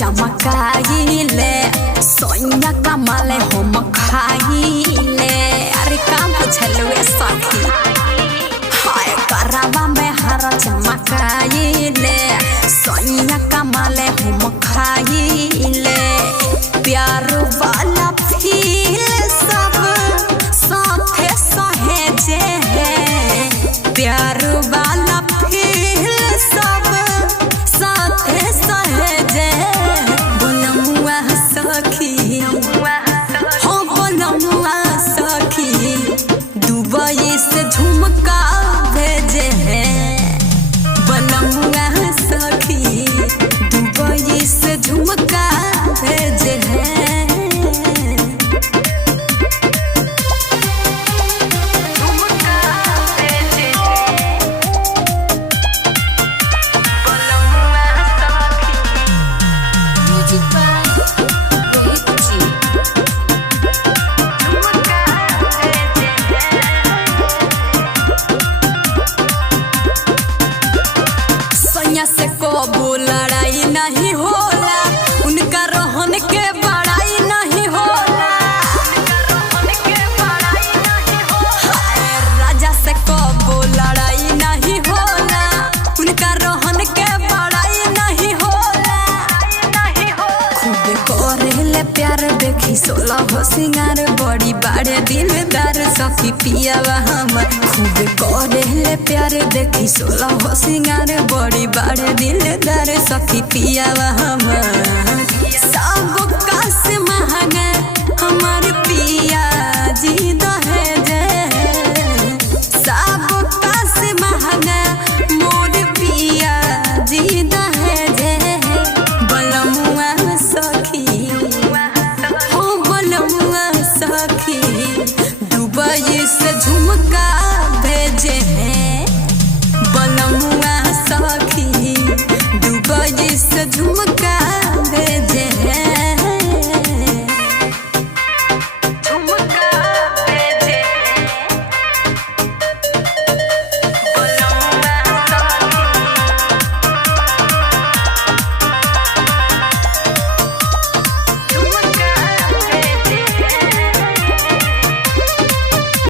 चमकाइले सोनिया कमाले हम खाइले। अरे काम पूछलुए सखी हाय करवा में हरा चमकाइले सोनिया कमाले हम खाइले। प्यार वाला फील सब साथे सहेजे है। प्यार वाला फील सब साथे सहेजे। दुबई से झुमका भेजे हैं बलमुआ सखी। दुबई से झुमका भेजे हैं। झुमका भेजे बलमुआ सखी। से कबो लड़ाई नहीं होला उनका रोहन के बड़ाई नहीं होला। राजा से कबो लड़ाई नहीं होला उनका रोहन के बड़ाई नहीं होला। खूब करेले प्यार देखी 16 हो सिंगार बड़ी बड़े दिलदार सखी पियावा हमर। खूब करेले प्यार देखी 16 हो सिंगार बड़ी बड़े दिलदार सखी पियावा हमर। सब का से महंगा हमार पिया जी दहेजे। सब का से महंगा मोर पिया जी दहेजे। बलमुआ सखी हो बलमुआ सखी। दुबई से झुमका भेजे हैं बलमुआ सखी। दुबई से झुमका भेजे।